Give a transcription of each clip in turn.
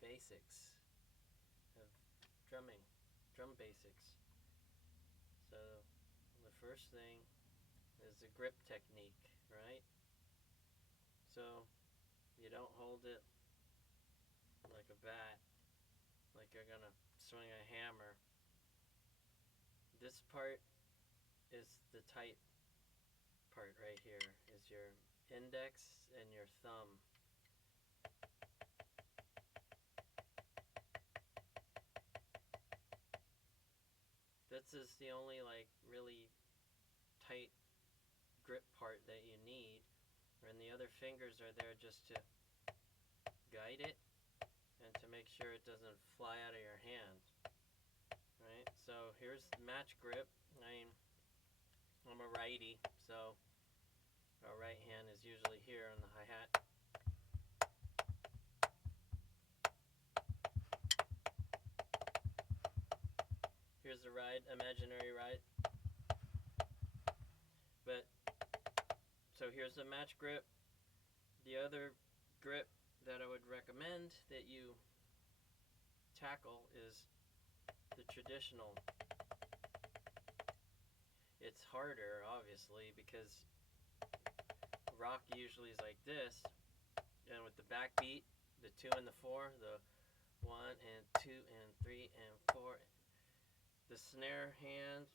basics of drumming, drum basics. So the first thing is the grip technique, right? So you don't hold it like a bat, like you're gonna swing a hammer. This part is the tight part right here, is your index and your thumb. This is the only like really tight grip part that you need, and the other fingers are there just to guide it and to make sure it doesn't fly out of your hand. Right? So here's match grip. I'm a righty, so our right hand is usually here on the hi-hat. Here's the ride, imaginary ride. But so here's the match grip. The other grip that I would recommend that you tackle is the traditional. It's harder, obviously, because rock usually is like this, and with the backbeat, the 2 and the 4, the 1 and 2 and 3 and 4. The snare hand,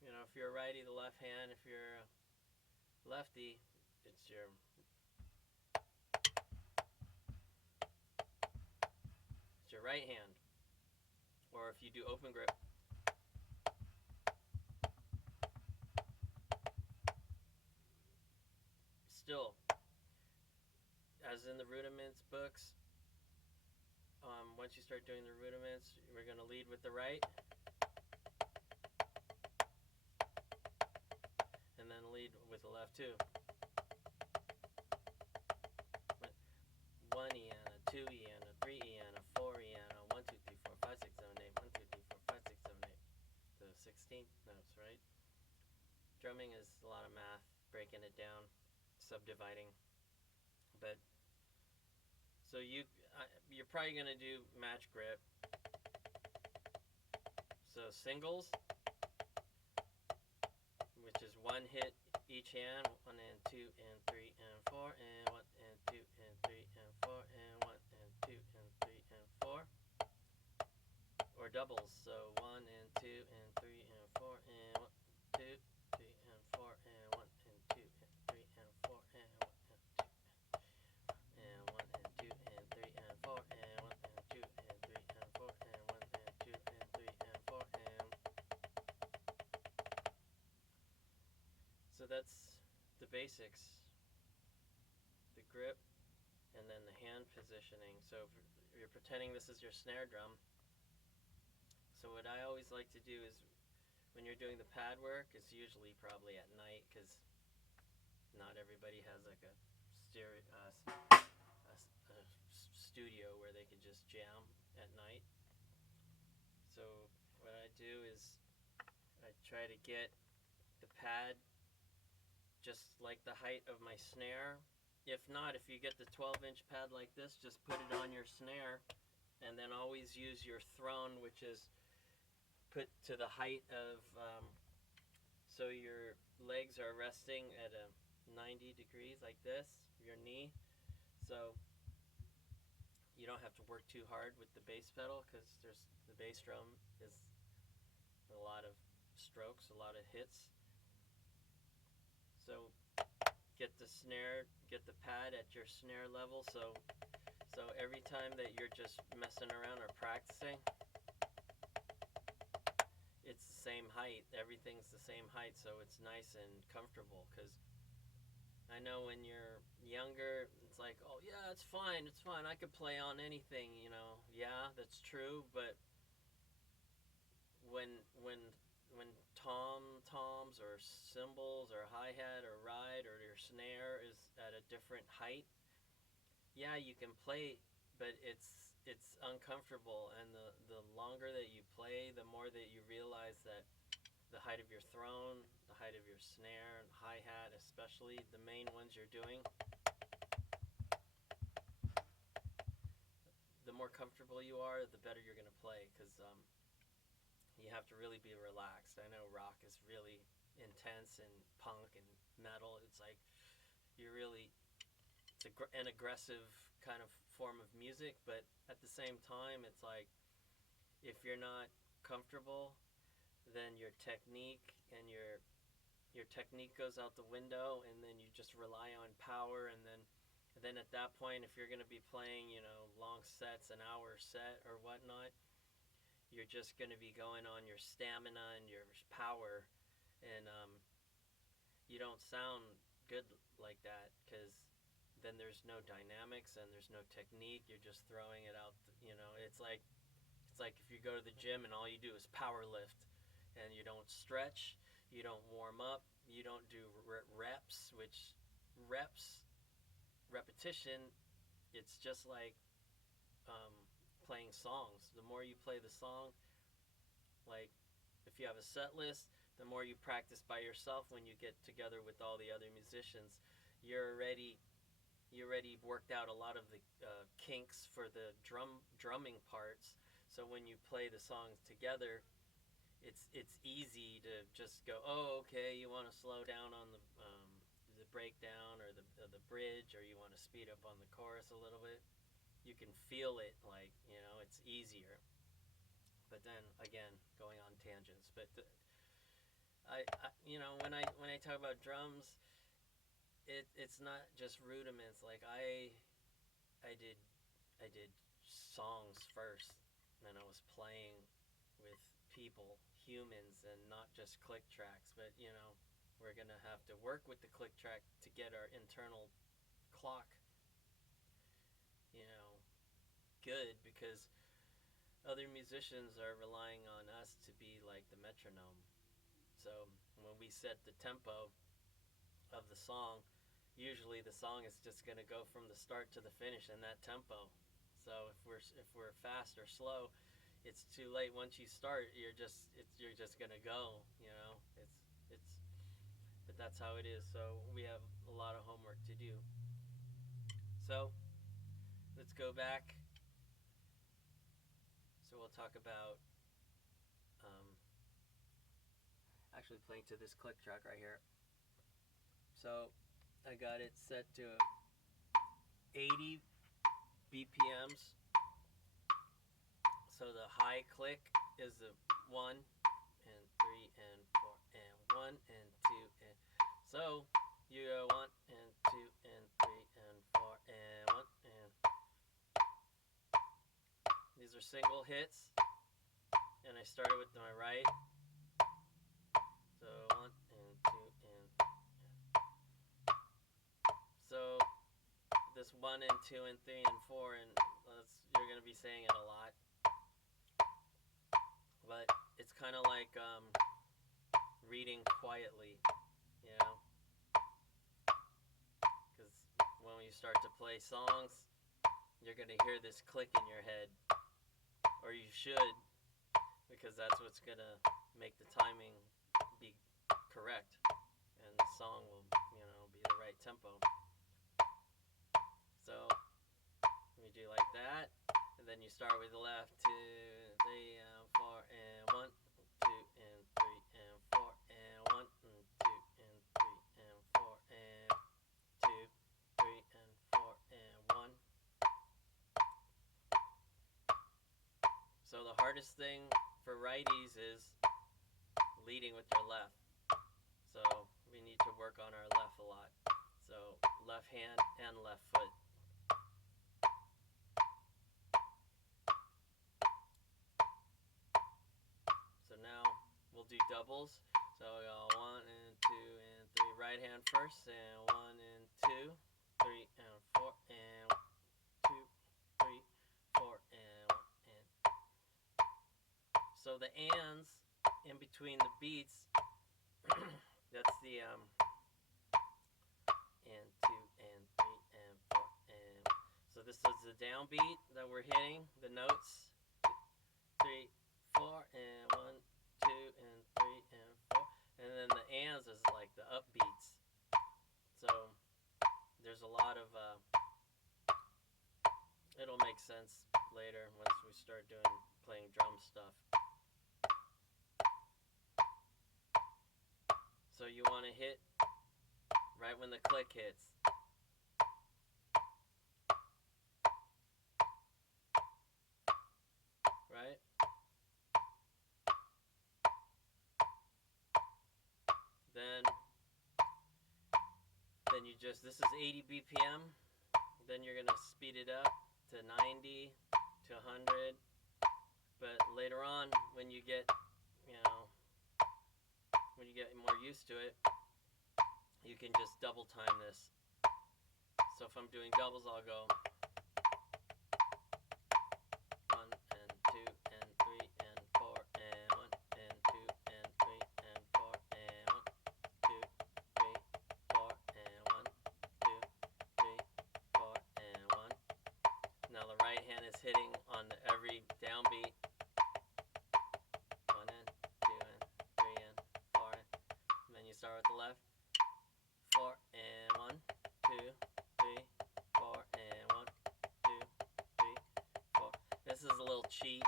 if you're a righty, the left hand. If you're a lefty, it's your right hand. Or if you do open grip, still, as in the Rudiments books, once you start doing the Rudiments, we're going to lead with the right, and then lead with the left too. 1 E and a 2 E and a 3 E and a 4 E and a 1, 2, 3, 4, 5, 6, 7, 8, 1, 2, 3, 4, 5, 6, 7, 8. The 16th notes, right? Drumming is a lot of math, breaking it down, subdividing. But so you're probably going to do match grip. So singles, which is 1 hit each hand, 1 and 2 and 3 and 4, and 1 and 2 and 3 and 4, and 1 and 2 and 3 and 4. Or doubles, so 1 and 2 and 3 and 4, and 1, 2, 3 and 4, and 1 and 2 and 3 and 4, and 1 and 2 and 1 and 2 and 3 and 4, and 1 and 2 and 3 and 4, and 1 and 2 and 3 and 4, and so that's the basics. The grip, and then the hand positioning. So if you're pretending this is your snare drum. So what I always like to do is, when you're doing the pad work, it's usually probably at night, because not everybody has like a studio where they can just jam at night. So what I do is I try to get the pad just like the height of my snare. If not, if you get the 12-inch pad like this, just put it on your snare, and then always use your throne, which is put to the height of, so your legs are resting at a 90 degrees like this, your knee. So you don't have to work too hard with the bass pedal, because the bass drum is a lot of strokes, a lot of hits. So get the pad at your snare level, so every time that you're just messing around or practicing, it's the same height. Everything's the same height, so it's nice and comfortable. Because I know when you're younger, it's like, oh yeah, it's fine, I could play on anything, Yeah, that's true, but when toms or cymbals or hi-hat or ride or your snare is at a different height, yeah, you can play, but it's uncomfortable, and the longer that you play, the more that you realize that the height of your throne, the height of your snare, and hi-hat, especially the main ones you're doing, the the more comfortable you are, the better you're gonna play, because you have to really be relaxed. I know rock is really intense, and punk and metal. It's like you're really an aggressive kind of form of music, but at the same time, it's like if you're not comfortable, then your technique and your technique goes out the window, and then you just rely on power, and then at that point, if you're going to be playing, long sets, an hour set or whatnot, you're just going to be going on your stamina and your power, and you don't sound good like that, because then there's no dynamics and there's no technique. You're just throwing it out. It's like if you go to the gym and all you do is power lift, and you don't stretch, you don't warm up, you don't do reps, which repetition, it's just like playing songs. The more you play the song, like if you have a set list, the more you practice by yourself. When you get together with all the other musicians, you're already worked out a lot of the kinks for the drumming parts. So when you play the songs together, it's easy to just go, oh, okay, you want to slow down on the breakdown or the bridge, or you want to speed up on the chorus a little bit. You can feel it, like, it's easier. But then again, going on tangents. But when I talk about drums, it's not just Rudiments. Like I did songs first, and I was playing with people, humans, and not just click tracks. But we're gonna have to work with the click track to get our internal clock, good, because other musicians are relying on us to be like the metronome. So when we set the tempo of the song, usually the song is just going to go from the start to the finish in that tempo. So if we're fast or slow, it's too late. Once you start, you're just going to go, it's but that's how it is. So we have a lot of homework to do. So let's go back. So we'll talk about actually playing to this click track right here. So I got it set to 80 BPMs. So the high click is the 1 and 3 and 4 and 1 and 2 and so you go 1 and 2 and 3 and 4 and 1 and these are single hits, and I started with my right. So 1 and 2 and so this 1 and 2 and 3 and 4, and you're gonna be saying it a lot, but it's kind of like reading quietly, because when you start to play songs, you're gonna hear this click in your head, or you should, because that's what's gonna make the timing be correct, and the song will, be the right tempo. So we do like that, and then you start with the left, 2, 3, and 4, and 1, 2, and 3, and 4, and 1, and 2, and 3, and 4, and 2, 3, and 4, and 1. So the hardest thing for righties is leading with your left. So we need to work on our left a lot. So left hand and left foot. So now we'll do doubles. So we go 1 and 2 and 3. Right hand first, and 1 and 2, 3 and 4, and 2, 3, 4, and 1 and. So the ands in between the beats, that's the and 2 and 3 and 4 and. So this is the downbeat that we're hitting, the notes, 3, 4, and 1, 2, and 3, and 4. And then the ands is like the upbeats. So there's a lot of, it'll make sense later once we start playing drum stuff. So you want to hit right when the click hits. Right? Then you just, this is 80 BPM. Then you're going to speed it up to 90 to 100. But later on, when you get, when you get more used to it, you can just double time this. So if I'm doing doubles, I'll go 1 and 2 and 3 and 4 and 1 and 2 and 3 and 4 and 1, 2, 3, 4 and 1, 2, 3, 4 and 1. Now the right hand is hitting on every downbeat. 1 and 2 and 3 and 4 and then you start with the left. 4 and 1, 2, 3, 4 and 1, 2, 3, 4. This is a little cheat,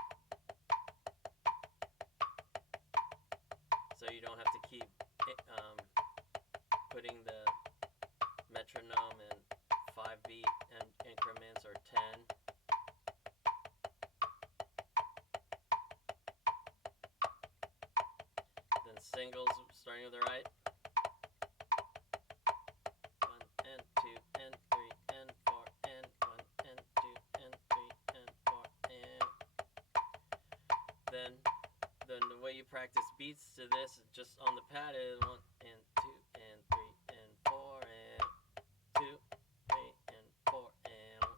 so you don't have to keep putting the metronome in 5-beat increments or 10. Then singles, starting with the right. 1 and 2 and 3 and 4 and 1 and 2 and 3 and 4 and then the way you practice beats to this just on the pad is 1 and 2 and 3 and 4 and 2, 3 and 4 and 1.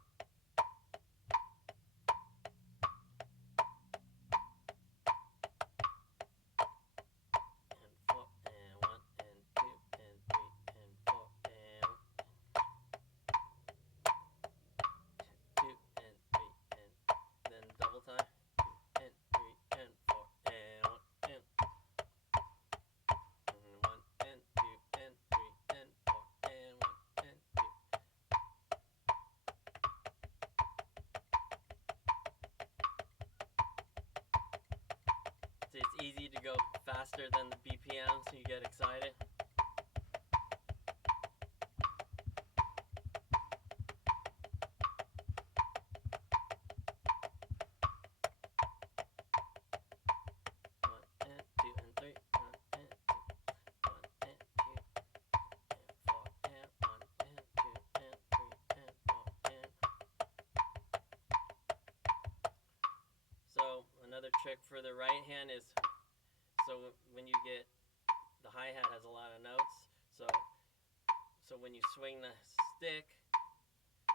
And 4 and 1 and 2 and 3 and 4 and 2 and 3 and then double time. 2 and 3 and 4 and 1 and 1 and 2 and 3 and 4 and 1 and 2. So it's easy to go faster than the BPM, so you get excited. So another trick for the right hand is, so when you get, the hi-hat has a lot of notes, so when you swing the stick,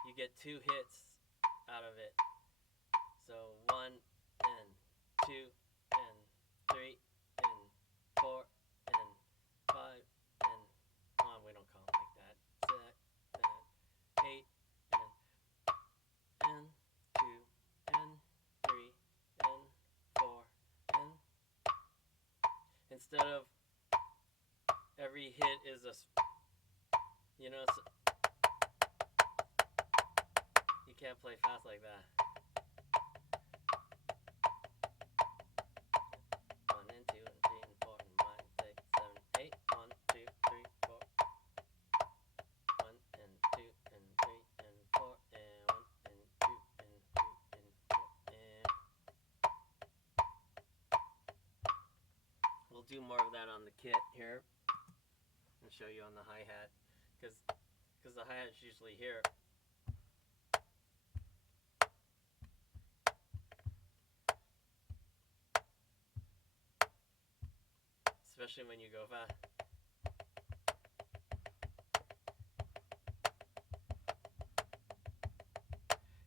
you get 2 hits out of it. So 1 and 2 and 3 and 4 and 5 and we don't call it like that. 7 and 8 and 2 and 3 and 4 and instead of every hit is a, you can't play fast like that. 1 and 2 and 3 and 4 and 5, 6, 7, 8. 1, 2, 3, 4. 1 and 2 and 3 and 4 and 1 and 2 and 3 and 4 and we'll do more of that on the kit here. I'll show you on the hi-hat, because the hi-hat's usually here. Especially when you go fast.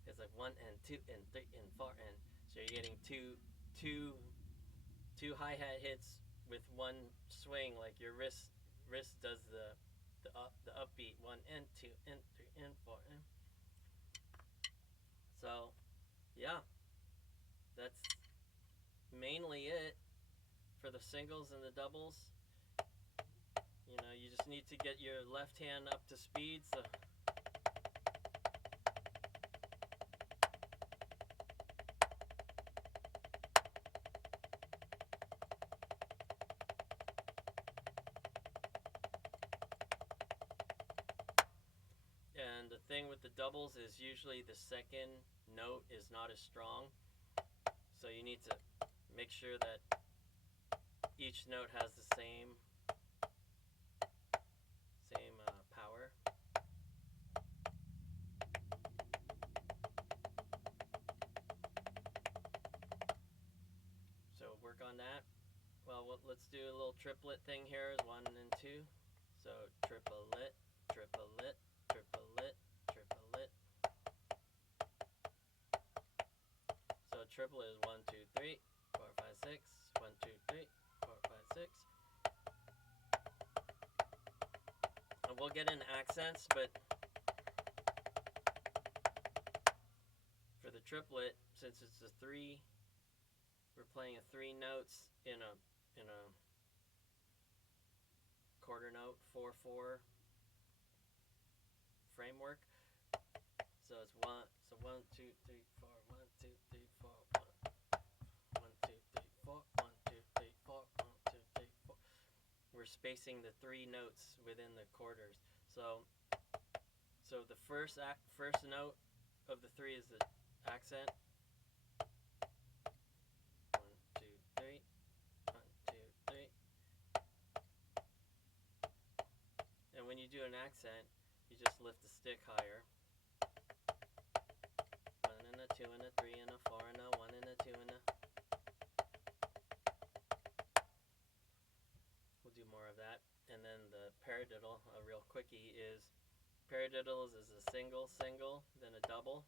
It's like 1 and 2 and 3 and 4 and so you're getting two hi-hat hits with one swing, like your wrist does the upbeat 1 and 2 and 3 and 4 and so yeah, that's mainly it for the singles and the doubles. You just need to get your left hand up to speed, so thing with the doubles is usually the second note is not as strong. So you need to make sure that each note has the same power. So work on that. Well, let's do a little triplet thing here. Is 1 and 2. So triplet, triplet, triplet, triplet. So triplet is 1, 2, 3, 4, 5, 6. 1, 2, 3, 4, 5, 6. And we'll get in accents, but for the triplet, since it's a 3, we're playing 3 notes in a quarter note 4/4 framework. So it's 1. So 1, 2, 3, 4. 1, 2, 3, 4. 1, 2, 3, 4. 1, 2, 3, 4. 1, 2, 3, 4. We're spacing the 3 notes within the quarters. So the first note of the 3 is the accent. 1, 2, 3. 1, 2, 3. And when you do an accent, you just lift the stick higher. 1 and a 2 and a 3 and a 4 and a 1 and a 2 and a. We'll do more of that. And then the paradiddle, a real quickie, is paradiddles is a single, then a double.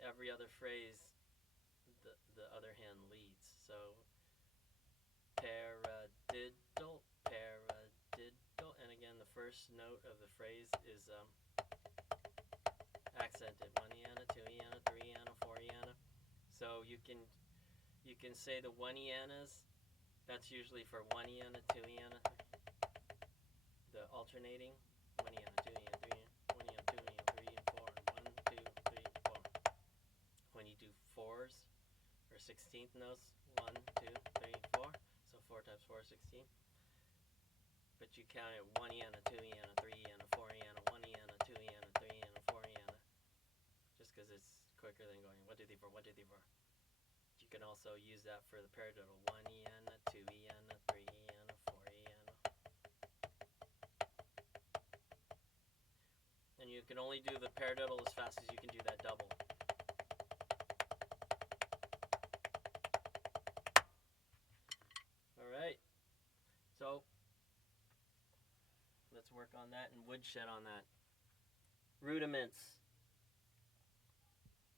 Every other phrase, the other hand leads. So paradiddle, paradiddle, and again the first note of the phrase is accented. 1 iana, 2 iana, 3 iana, 4 iana. So you can say the 1 ianas. That's usually for 1 iana, 2 iana. The alternating 1 iana, 2 iana, 3 iana, 1 iana, 2 iana, 3 and 4, and 1, 2, 3, 4. When you do 4s or 16th notes, 1, 2, 3, 4. So 4 times 4 is 16. But you count it 1 iana, 2 iana, 3 iana, 4 iana, 1 iana, 2 iana, 3 iana, 4 iana. Just because it's quicker than going 1, 2, 3, 4, 1, 2, 3, 4. You can also use that for the paradiddle. 1 iana, 2 iana, 3 iana, 4 iana. And you can only do the paradiddle as fast as you can do that double. Alright. So let's work on that and woodshed on that. Rudiments.